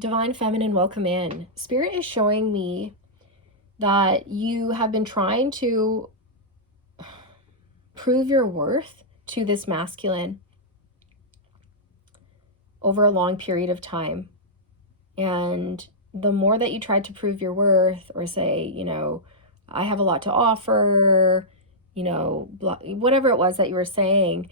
Divine Feminine, welcome in. Spirit is showing me that you have been trying to prove your worth to this masculine over a long period of time. And the more that you tried to prove your worth or say, I have a lot to offer, whatever it was that you were saying,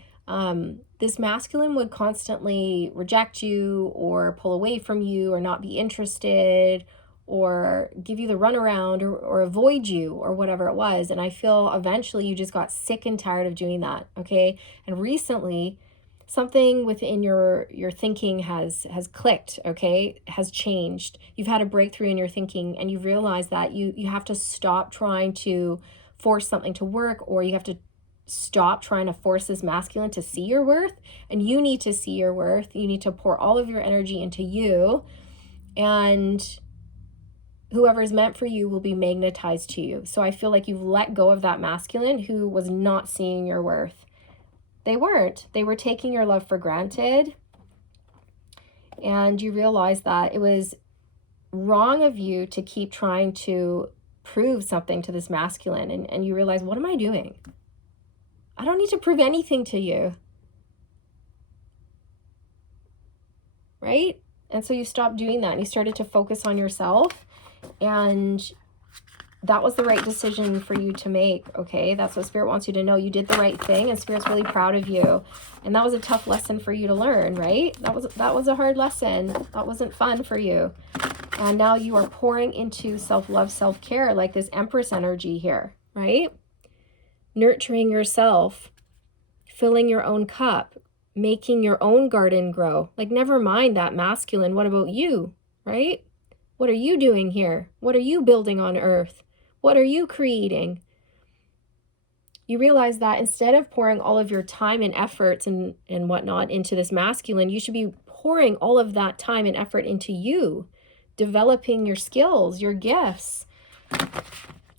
this masculine would constantly reject you or pull away from you or not be interested or give you the runaround or avoid you or whatever it was. And I feel eventually you just got sick and tired of doing that, okay? And recently, something within your thinking has clicked, okay? Has changed. You've had a breakthrough in your thinking and you've realized that you have to stop trying to force something to work, or you have to stop trying to force this masculine to see your worth. And you need to see your worth. You need to pour all of your energy into you, and whoever's meant for you will be magnetized to you. So I feel like you've let go of that masculine who was not seeing your worth. They weren't. They were taking your love for granted. And you realize that it was wrong of you to keep trying to prove something to this masculine. And you realize, what am I doing? I don't need to prove anything to you. Right? And so you stopped doing that and you started to focus on yourself. And that was the right decision for you to make, okay? That's what Spirit wants you to know. You did the right thing and Spirit's really proud of you. And that was a tough lesson for you to learn, right? That was a hard lesson. That wasn't fun for you. And now you are pouring into self-love, self-care, like this Empress energy here, right? Nurturing yourself, filling your own cup, making your own garden grow. Like, never mind that masculine. What about you, right? What are you doing here? What are you building on earth? What are you creating? You realize that instead of pouring all of your time and efforts and whatnot into this masculine, you should be pouring all of that time and effort into you, developing your skills, your gifts,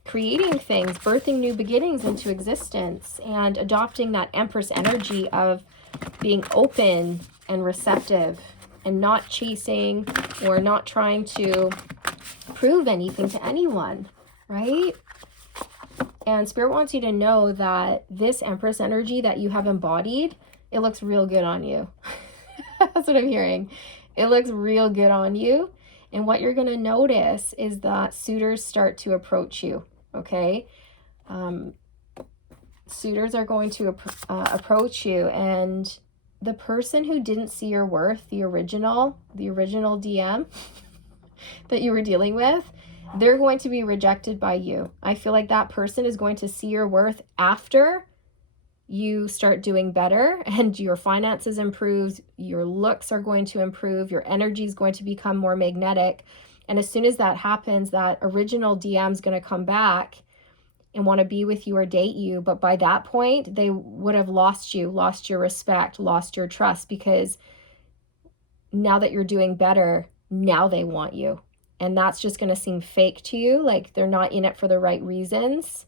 creating things, birthing new beginnings into existence, and adopting that Empress energy of being open and receptive and not chasing or not trying to prove anything to anyone, right? And Spirit wants you to know that this Empress energy that you have embodied, it looks real good on you. That's what I'm hearing. It looks real good on you. And what you're going to notice is that suitors start to approach you, okay? Suitors are going to approach you, and the person who didn't see your worth, the original DM that you were dealing with, they're going to be rejected by you. I feel like that person is going to see your worth after you start doing better and your finances improve, your looks are going to improve, your energy is going to become more magnetic. And as soon as that happens, that original DM is going to come back and want to be with you or date you. But by that point, they would have lost you, lost your respect, lost your trust, because now that you're doing better, now they want you. And that's just going to seem fake to you, like they're not in it for the right reasons,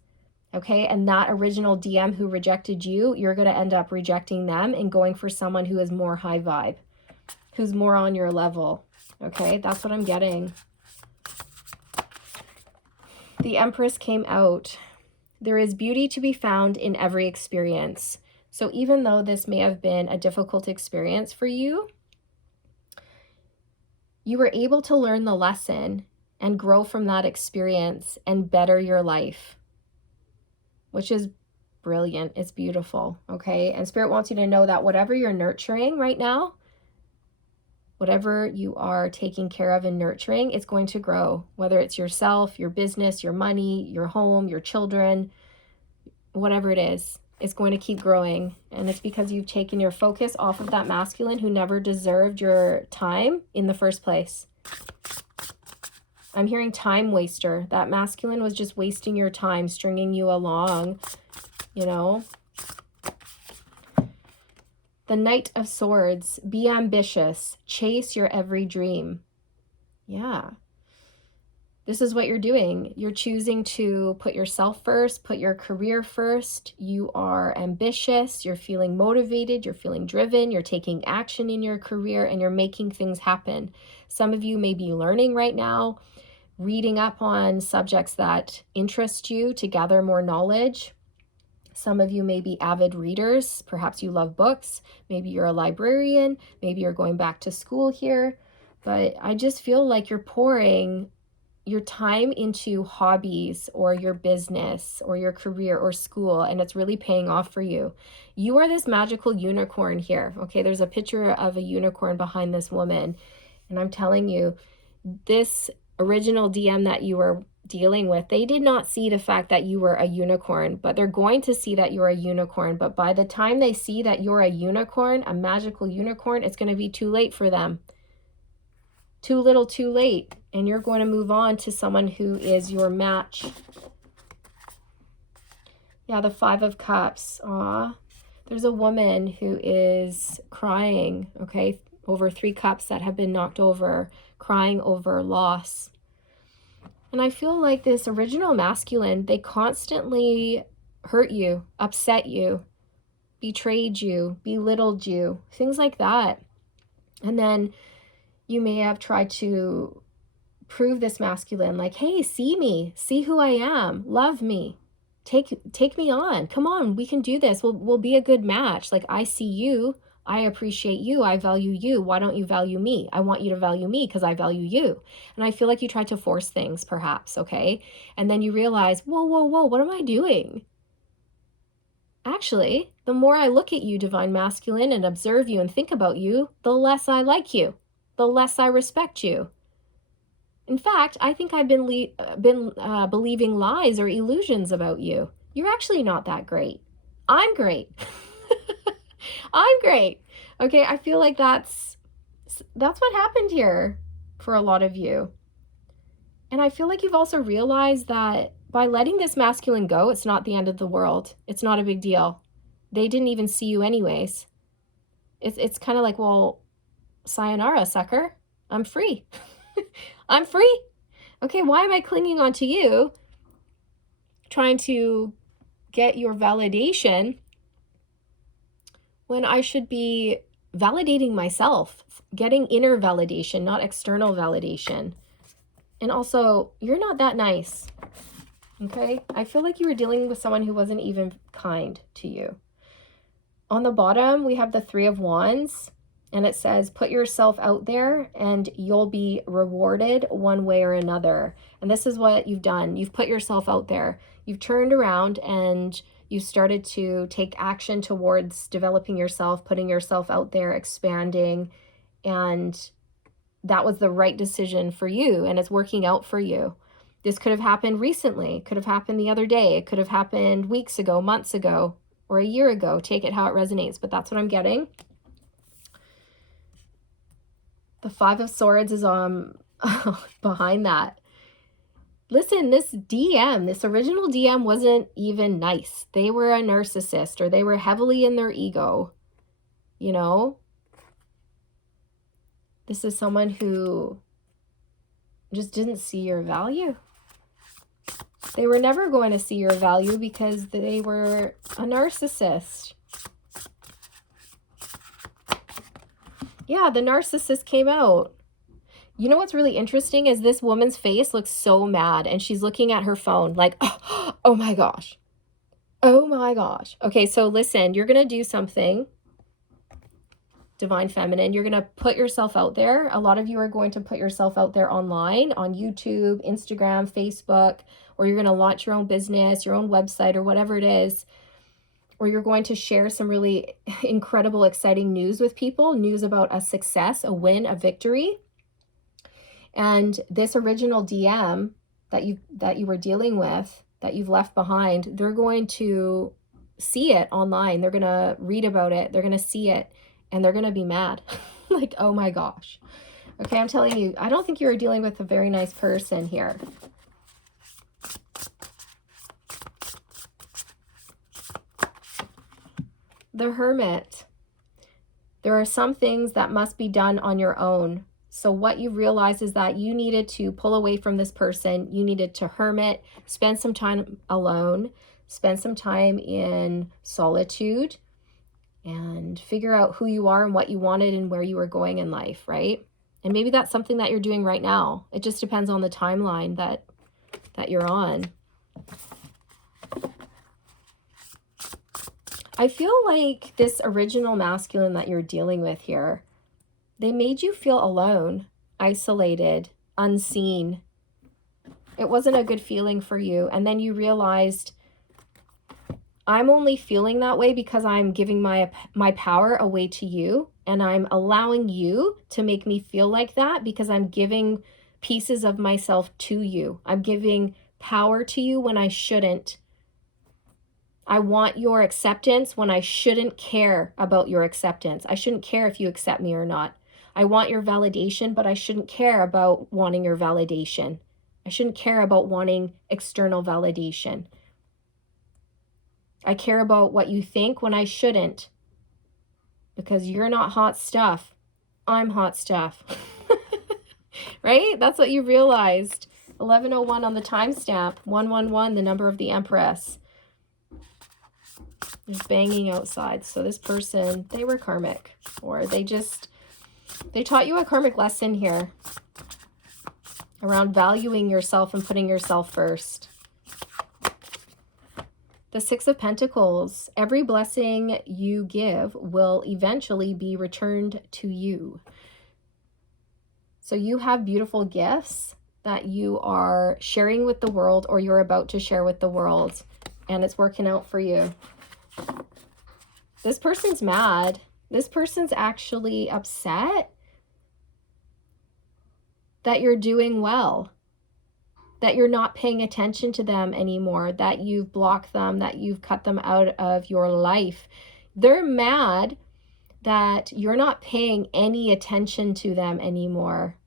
okay? And that original DM who rejected you, you're going to end up rejecting them and going for someone who is more high vibe, who's more on your level, okay? That's what I'm getting. The Empress came out. There is beauty to be found in every experience. So even though this may have been a difficult experience for you, you were able to learn the lesson and grow from that experience and better your life, which is brilliant. It's beautiful, okay? And Spirit wants you to know that whatever you're nurturing right now, whatever you are taking care of and nurturing, it's going to grow, whether it's yourself, your business, your money, your home, your children, whatever it is, it's going to keep growing. And it's because you've taken your focus off of that masculine who never deserved your time in the first place. I'm hearing time waster. That masculine was just wasting your time, stringing you along, The Knight of Swords, be ambitious, chase your every dream. Yeah. This is what you're doing. You're choosing to put yourself first, put your career first. You are ambitious, you're feeling motivated, you're feeling driven, you're taking action in your career, and you're making things happen. Some of you may be learning right now, reading up on subjects that interest you to gather more knowledge. Some of you may be avid readers. Perhaps you love books. Maybe you're a librarian. Maybe you're going back to school here. But I just feel like you're pouring your time into hobbies or your business or your career or school, and it's really paying off for you. You are this magical unicorn here. Okay, there's a picture of a unicorn behind this woman, and I'm telling you, this original DM that you were dealing with, they did not see the fact that you were a unicorn, but they're going to see that you're a unicorn. But by the time they see that you're a unicorn, a magical unicorn, it's going to be too late for them. Too little, too late. And you're going to move on to someone who is your match. Yeah, the 5 of Cups. Aw. There's a woman who is crying, okay, over 3 cups that have been knocked over, crying over loss. And I feel like this original masculine, they constantly hurt you, upset you, betrayed you, belittled you, things like that. And then you may have tried to prove this masculine, like, hey, see me, see who I am, love me, take me on, come on, we can do this, we'll be a good match. Like, I see you, I appreciate you, I value you, why don't you value me? I want you to value me because I value you. And I feel like you tried to force things, perhaps, okay? And then you realize, whoa, what am I doing? Actually, the more I look at you, divine masculine, and observe you and think about you, the less I like you, the less I respect you. In fact, I think I've been believing lies or illusions about you. You're actually not that great. I'm great. I'm great. Okay, I feel like that's what happened here for a lot of you. And I feel like you've also realized that by letting this masculine go, it's not the end of the world. It's not a big deal. They didn't even see you anyways. It's kind of like, well, sayonara, sucker. I'm free. I'm free. Okay, why am I clinging on to you, trying to get your validation when I should be validating myself, getting inner validation, not external validation? And also, you're not that nice. Okay? I feel like you were dealing with someone who wasn't even kind to you. On the bottom, we have the 3 of Wands. And it says, put yourself out there and you'll be rewarded one way or another. And this is what you've done. You've put yourself out there. You've turned around and you started to take action towards developing yourself, putting yourself out there, expanding. And that was the right decision for you. And it's working out for you. This could have happened recently. It could have happened the other day. It could have happened weeks ago, months ago, or a year ago. Take it how it resonates. But that's what I'm getting. The 5 of Swords is behind that. Listen, this DM, this original DM wasn't even nice. They were a narcissist, or they were heavily in their ego. You know? This is someone who just didn't see your value. They were never going to see your value because they were a narcissist. Yeah, the narcissist came out. You know what's really interesting is this woman's face looks so mad and she's looking at her phone like, oh my gosh. Oh my gosh. Okay, so listen, you're going to do something, divine feminine. You're going to put yourself out there. A lot of you are going to put yourself out there online, on YouTube, Instagram, Facebook, or you're going to launch your own business, your own website, or whatever it is. Or you're going to share some really incredible, exciting news with people, news about a success, a win, a victory. And this original DM that you were dealing with, that you've left behind, they're going to see it online. They're going to read about it. They're going to see it, and they're going to be mad. Like, oh my gosh. Okay, I'm telling you, I don't think you were dealing with a very nice person here. The Hermit. There are some things that must be done on your own. So what you realized is that you needed to pull away from this person. You needed to hermit, spend some time alone, spend some time in solitude, and figure out who you are and what you wanted and where you were going in life, right? And maybe that's something that you're doing right now. It just depends on the timeline that you're on. I feel like this original masculine that you're dealing with here, they made you feel alone, isolated, unseen. It wasn't a good feeling for you. And then you realized, I'm only feeling that way because I'm giving my power away to you, and I'm allowing you to make me feel like that because I'm giving pieces of myself to you. I'm giving power to you when I shouldn't. I want your acceptance when I shouldn't care about your acceptance. I shouldn't care if you accept me or not. I want your validation, but I shouldn't care about wanting your validation. I shouldn't care about wanting external validation. I care about what you think when I shouldn't, because you're not hot stuff. I'm hot stuff. Right? That's what you realized. 1101 on the timestamp. 111, the number of the empress. There's banging outside. So this person, they were karmic, or they taught you a karmic lesson here around valuing yourself and putting yourself first. The Six of Pentacles, every blessing you give will eventually be returned to you. So you have beautiful gifts that you are sharing with the world, or you're about to share with the world, and it's working out for you. This person's mad. This person's actually upset that you're doing well, that you're not paying attention to them anymore, that you've blocked them, that you've cut them out of your life. They're mad that you're not paying any attention to them anymore.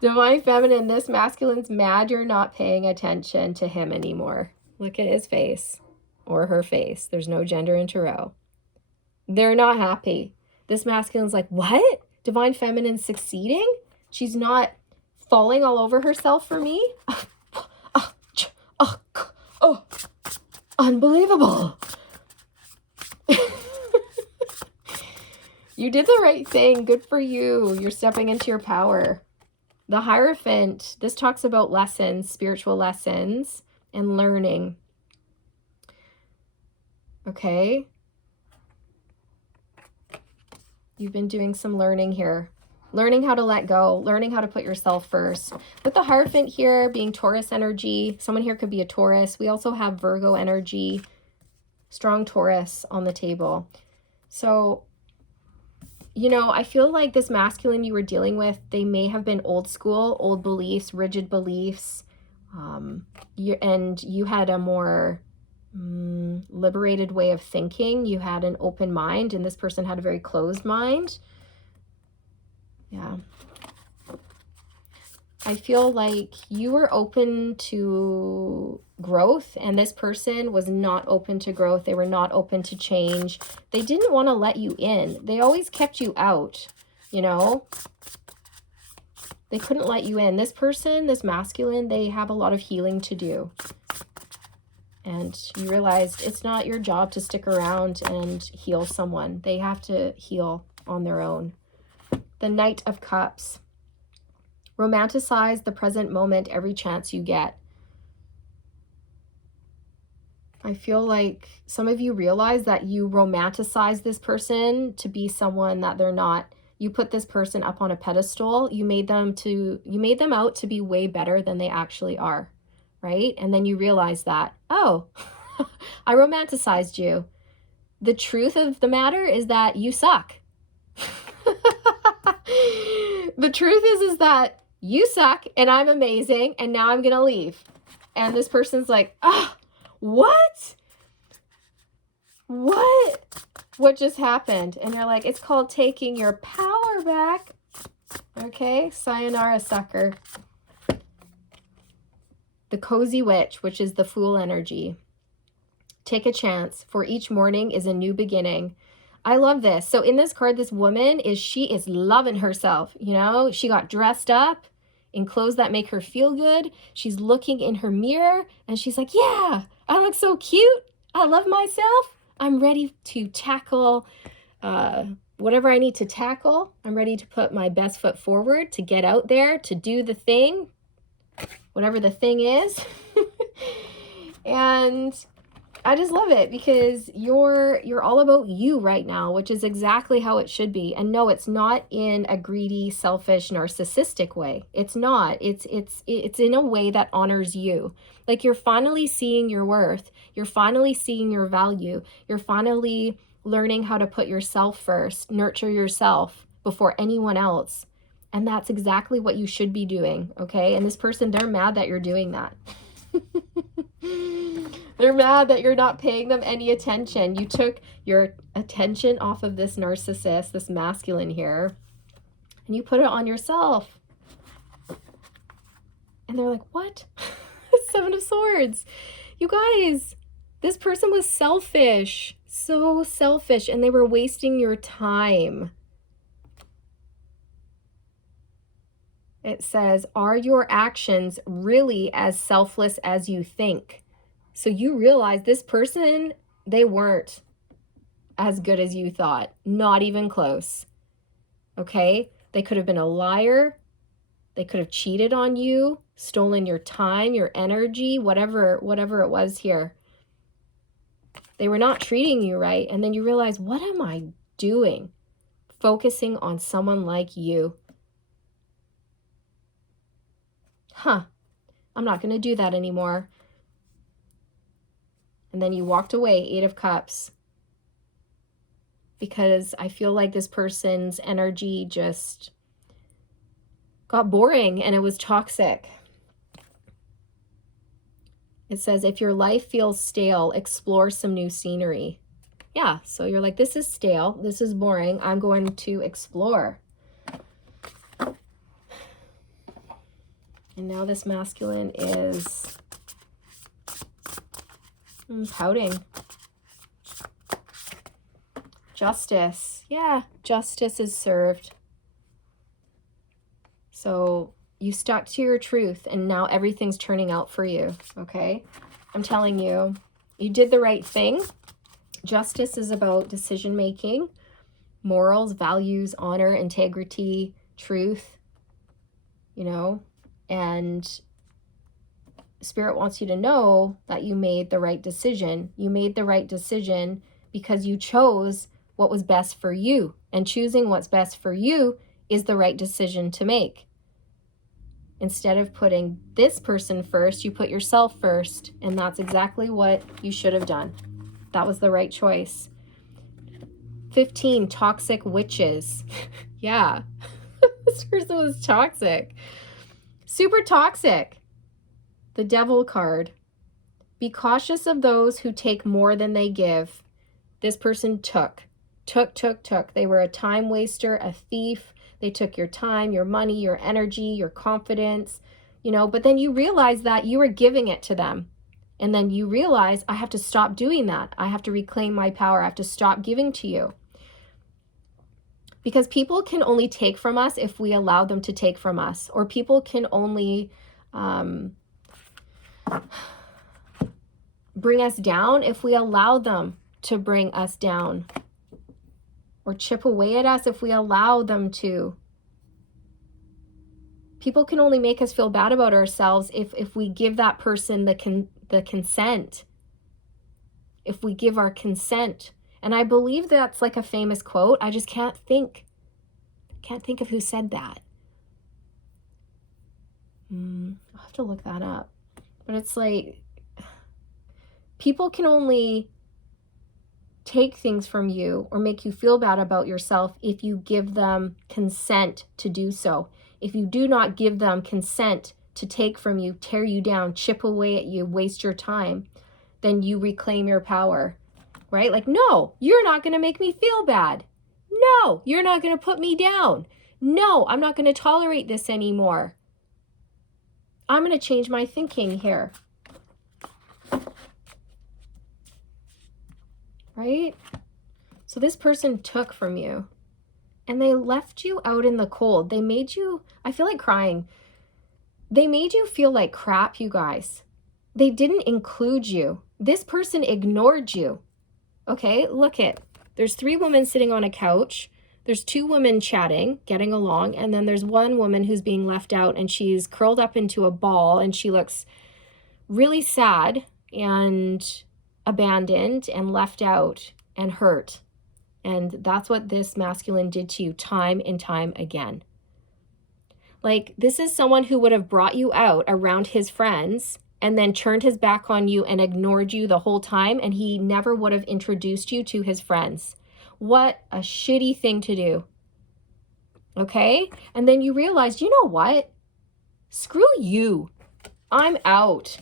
Divine Feminine, this masculine's mad you're not paying attention to him anymore. Look at his face, or her face. There's no gender in tarot. They're not happy. This masculine's like, what? Divine Feminine's succeeding? She's not falling all over herself for me? Unbelievable. You did the right thing. Good for you. You're stepping into your power. The Hierophant, this talks about lessons, spiritual lessons, and learning. Okay. You've been doing some learning here. Learning how to let go. Learning how to put yourself first. With the Hierophant here being Taurus energy, someone here could be a Taurus. We also have Virgo energy. Strong Taurus on the table. So, you know, I feel like this masculine you were dealing with, they may have been old school, old beliefs, rigid beliefs. And you had a more liberated way of thinking. You had an open mind, and this person had a very closed mind. Yeah. I feel like you were open to growth, and this person was not open to growth. They were not open to change. They didn't want to let you in. They always kept you out, you know? They couldn't let you in. This person, this masculine, they have a lot of healing to do. And you realized it's not your job to stick around and heal someone. They have to heal on their own. The Knight of Cups. Romanticize the present moment every chance you get. I feel like some of you realize that you romanticize this person to be someone that they're not. You put this person up on a pedestal. You made them out to be way better than they actually are, right? And then you realize that, oh, I romanticized you. The truth of the matter is that you suck. The truth is that you suck and I'm amazing and now I'm gonna leave. And this person's like, what? What just happened? And you're like, it's called taking your power back. Okay, sayonara, sucker. The Cozy Witch, which is the Fool energy. Take a chance, for each morning is a new beginning. I love this. So in this card, this woman she is loving herself. You know, she got dressed up in clothes that make her feel good. She's looking in her mirror and she's like, yeah, I look so cute. I love myself. I'm ready to tackle whatever I need to tackle. I'm ready to put my best foot forward, to get out there, to do the thing, whatever the thing is. And I just love it because you're all about you right now, which is exactly how it should be. And no, it's not in a greedy, selfish, narcissistic way. It's not. It's in a way that honors you. Like you're finally seeing your worth. You're finally seeing your value. You're finally learning how to put yourself first, nurture yourself before anyone else. And that's exactly what you should be doing, okay? And this person, they're mad that you're doing that. They're mad that you're not paying them any attention. You took your attention off of this narcissist, this masculine here, and you put it on yourself. And they're like, what? Seven of Swords. You guys, this person was selfish, so selfish, and they were wasting your time. It says, are your actions really as selfless as you think? So you realize this person, they weren't as good as you thought. Not even close. Okay? They could have been a liar. They could have cheated on you, stolen your time, your energy, whatever it was here. They were not treating you right. And then you realize, what am I doing? Focusing on someone like you. I'm not going to do that anymore. And then you walked away, 8 of Cups. Because I feel like this person's energy just got boring and it was toxic. It says, if your life feels stale, explore some new scenery. Yeah, so you're like, this is stale, this is boring, I'm going to explore. And now this masculine is pouting. Justice. Yeah, justice is served. So you stuck to your truth and now everything's turning out for you, okay? I'm telling you, you did the right thing. Justice is about decision-making, morals, values, honor, integrity, truth, you know, and Spirit wants you to know that you made the right decision. You made the right decision because you chose what was best for you. And choosing what's best for you is the right decision to make. Instead of putting this person first, you put yourself first. And that's exactly what you should have done. That was the right choice. 15, toxic witches. Yeah, this person was toxic. Super toxic. The Devil card. Be cautious of those who take more than they give. This person took. They were a time waster, a thief. They took your time, your money, your energy, your confidence, you know, but then you realize that you were giving it to them. And then you realize, I have to stop doing that. I have to reclaim my power. I have to stop giving to you. Because people can only take from us if we allow them to take from us. Or people can only bring us down if we allow them to bring us down. Or chip away at us if we allow them to. People can only make us feel bad about ourselves if we give that person the consent. If we give our consent. And I believe that's like a famous quote. I just can't think of who said that. I'll have to look that up. But it's like, people can only take things from you or make you feel bad about yourself if you give them consent to do so. If you do not give them consent to take from you, tear you down, chip away at you, waste your time, then you reclaim your power, right? Like, no, you're not going to make me feel bad. No, you're not going to put me down. No, I'm not going to tolerate this anymore. I'm going to change my thinking here. Right? So this person took from you and they left you out in the cold. They made you, I feel like crying. They made you feel like crap, you guys. They didn't include you. This person ignored you. Okay, look it. There's 3 women sitting on a couch. There's 2 women chatting, getting along, and then there's 1 woman who's being left out, and she's curled up into a ball, and she looks really sad and abandoned and left out and hurt. And that's what this masculine did to you time and time again. Like, this is someone who would have brought you out around his friends and then turned his back on you and ignored you the whole time, and he never would have introduced you to his friends. What a shitty thing to do. Okay? And then you realize, you know what? Screw you. I'm out.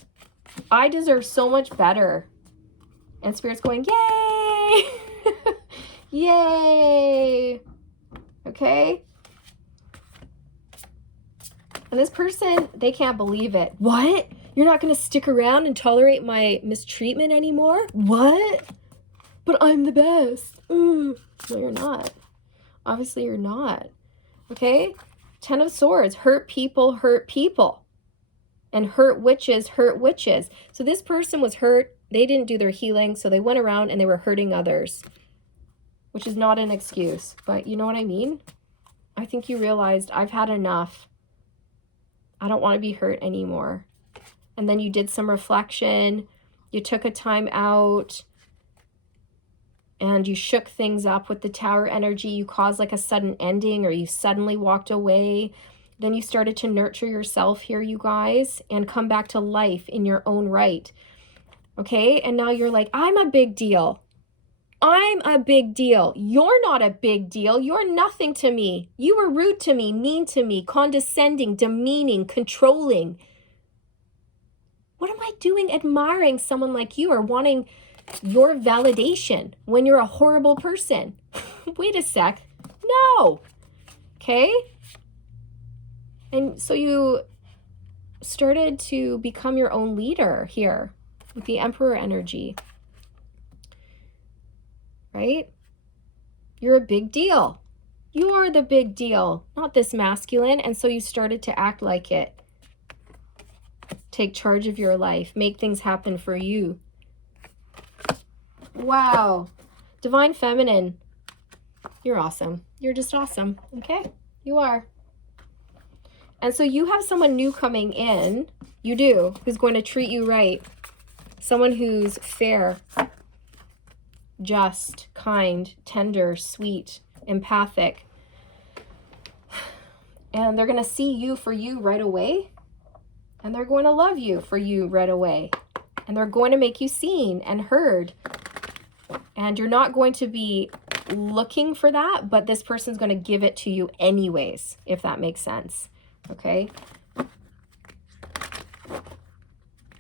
I deserve so much better. And Spirit's going, yay! Yay! Okay? And this person, they can't believe it. What? You're not going to stick around and tolerate my mistreatment anymore? What? But I'm the best. No, you're not. Obviously, you're not. Okay? 10 of Swords. Hurt people hurt people. And hurt witches hurt witches. So this person was hurt. They didn't do their healing, so they went around and they were hurting others. Which is not an excuse. But you know what I mean? I think you realized, I've had enough. I don't want to be hurt anymore. And then you did some reflection. You took a time out. And you shook things up with the Tower energy. You caused like a sudden ending, or you suddenly walked away. Then you started to nurture yourself here, you guys, and come back to life in your own right. Okay? And now you're like, I'm a big deal. I'm a big deal. You're not a big deal. You're nothing to me. You were rude to me, mean to me, condescending, demeaning, controlling. What am I doing admiring someone like you or wanting your validation when you're a horrible person? Wait a sec. No. Okay? And so you started to become your own leader here with the Emperor energy. Right? You're a big deal. You're the big deal, not this masculine. And so you started to act like it. Take charge of your life. Make things happen for you. Wow. Divine Feminine. You're awesome. You're just awesome. Okay? You are. And so you have someone new coming in. You do. Who's going to treat you right. Someone who's fair, just, kind, tender, sweet, empathic. And they're going to see you for you right away. And they're going to love you for you right away. And they're going to make you seen and heard. And you're not going to be looking for that, but this person's going to give it to you anyways, if that makes sense. Okay?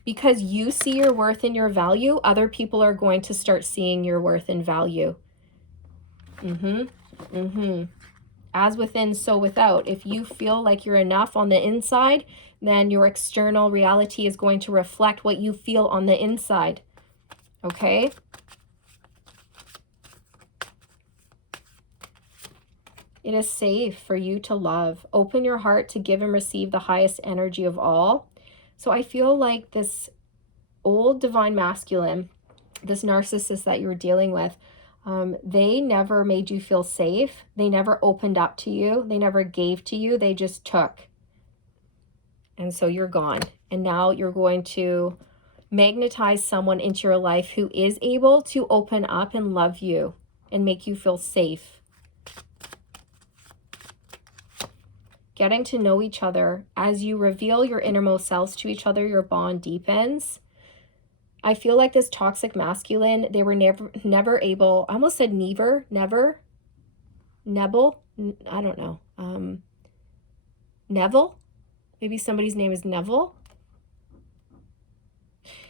Because you see your worth and your value, other people are going to start seeing your worth and value. As within, so without. If you feel like you're enough on the inside, then your external reality is going to reflect what you feel on the inside. Okay? It is safe for you to love. Open your heart to give and receive the highest energy of all. So I feel like this old divine masculine, this narcissist that you were dealing with, they never made you feel safe. They never opened up to you. They never gave to you. They just took. And so you're gone. And now you're going to magnetize someone into your life who is able to open up and love you and make you feel safe. Getting to know each other. As you reveal your innermost selves to each other, your bond deepens. I feel like this toxic masculine, they were never able, I almost said never, Neville, I don't know. Neville? Maybe somebody's name is Neville.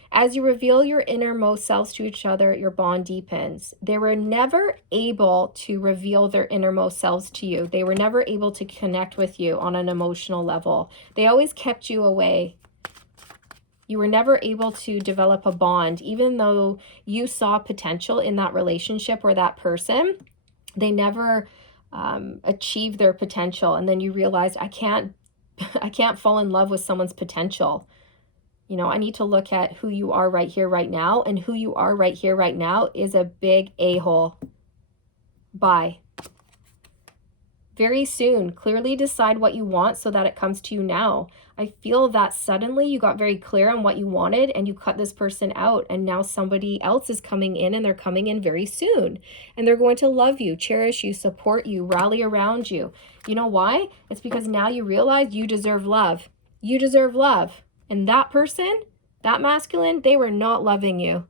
As you reveal your innermost selves to each other, your bond deepens. They were never able to reveal their innermost selves to you. They were never able to connect with you on an emotional level. They always kept you away. You were never able to develop a bond, even though you saw potential in that relationship or that person. They never achieved their potential. And then you realized, I can't fall in love with someone's potential. You know, I need to look at who you are right here, right now. And who you are right here, right now is a big a-hole. Bye. Very soon, clearly decide what you want so that it comes to you now. I feel that suddenly you got very clear on what you wanted and you cut this person out, and now somebody else is coming in, and they're coming in very soon. And they're going to love you, cherish you, support you, rally around you. You know why? It's because now you realize you deserve love. You deserve love. And that person, that masculine, they were not loving you.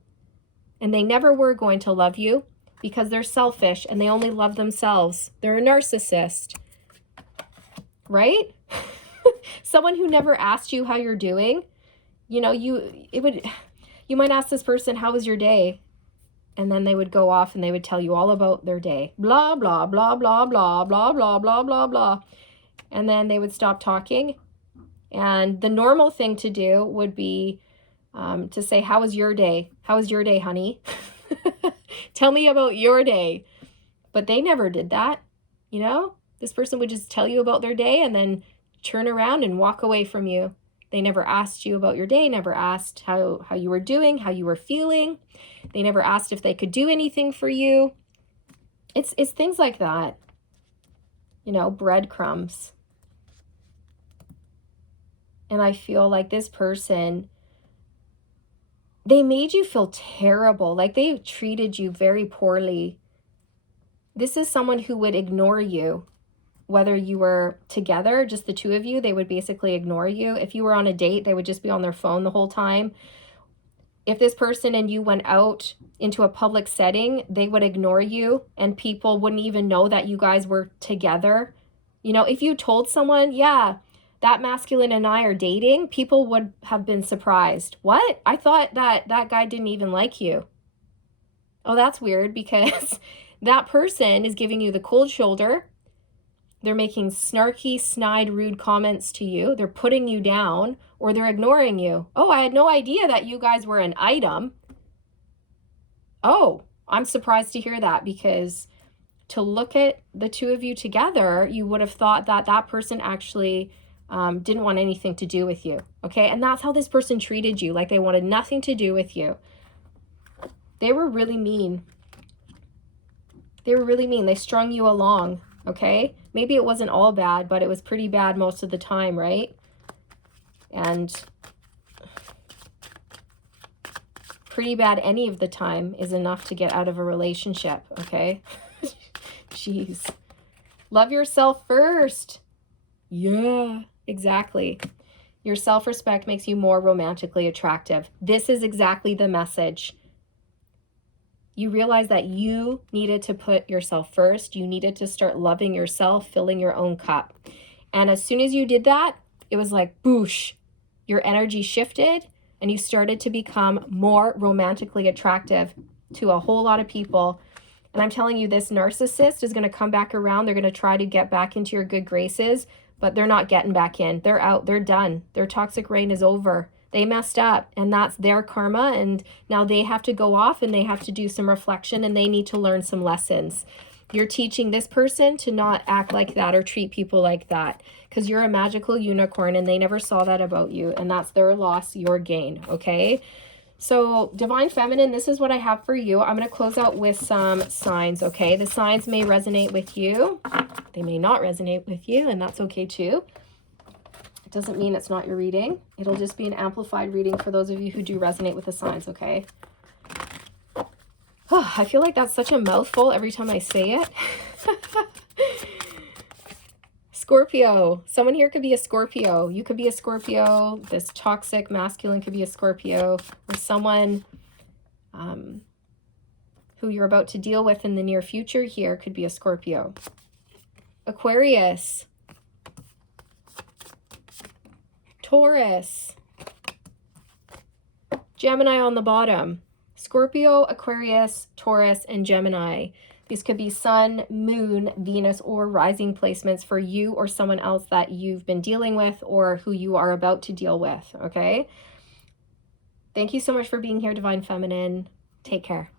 And they never were going to love you, because they're selfish and they only love themselves. They're a narcissist, right? Someone who never asked you how you're doing. You know, you might ask this person, how was your day? And then they would go off and they would tell you all about their day. Blah, blah, blah, blah, blah, blah, blah, blah, blah, blah. And then they would stop talking. And the normal thing to do would be to say, how was your day? How was your day, honey? Tell me about your day. But they never did that. You know, this person would just tell you about their day and then turn around and walk away from you. They never asked you about your day, never asked how you were doing, how you were feeling. They never asked if they could do anything for you. It's things like that. You know, breadcrumbs. And I feel like this person, they made you feel terrible, like they treated you very poorly. This is someone who would ignore you, whether you were together, just the two of you, they would basically ignore you. If you were on a date, they would just be on their phone the whole time. If this person and you went out into a public setting, they would ignore you and people wouldn't even know that you guys were together. You know, if you told someone, yeah, that masculine and I are dating, people would have been surprised. What? I thought that guy didn't even like you. Oh, that's weird, because that person is giving you the cold shoulder. They're making snarky, snide, rude comments to you. They're putting you down, or they're ignoring you. Oh, I had no idea that you guys were an item. Oh, I'm surprised to hear that, because to look at the two of you together, you would have thought that that person actually didn't want anything to do with you, okay? And that's how this person treated you, like they wanted nothing to do with you. They were really mean. They were really mean. They strung you along, okay? Maybe it wasn't all bad, but it was pretty bad most of the time, right? And pretty bad any of the time is enough to get out of a relationship, okay? Jeez. Love yourself first. Yeah, exactly. Your self-respect makes you more romantically attractive. This is exactly the message. You realize that you needed to put yourself first. You needed to start loving yourself, filling your own cup. And as soon as you did that, it was like, boosh, your energy shifted and you started to become more romantically attractive to a whole lot of people. And I'm telling you, this narcissist is going to come back around. They're going to try to get back into your good graces, but they're not getting back in. They're out. They're done. Their toxic reign is over. They messed up, and that's their karma. And now they have to go off and they have to do some reflection and they need to learn some lessons. You're teaching this person to not act like that or treat people like that, because you're a magical unicorn and they never saw that about you. And that's their loss, your gain. Okay. So Divine Feminine, this is what I have for you. I'm going to close out with some signs, okay? The signs may resonate with you. They may not resonate with you, and that's okay too. It doesn't mean it's not your reading. It'll just be an amplified reading for those of you who do resonate with the signs, okay? Oh, I feel like that's such a mouthful every time I say it. Scorpio. Someone here could be a Scorpio. You could be a Scorpio. This toxic masculine could be a Scorpio. Or someone who you're about to deal with in the near future here could be a Scorpio. Aquarius. Taurus. Gemini on the bottom. Scorpio, Aquarius, Taurus, and Gemini. These could be Sun, Moon, Venus, or rising placements for you or someone else that you've been dealing with or who you are about to deal with, okay? Thank you so much for being here, Divine Feminine. Take care.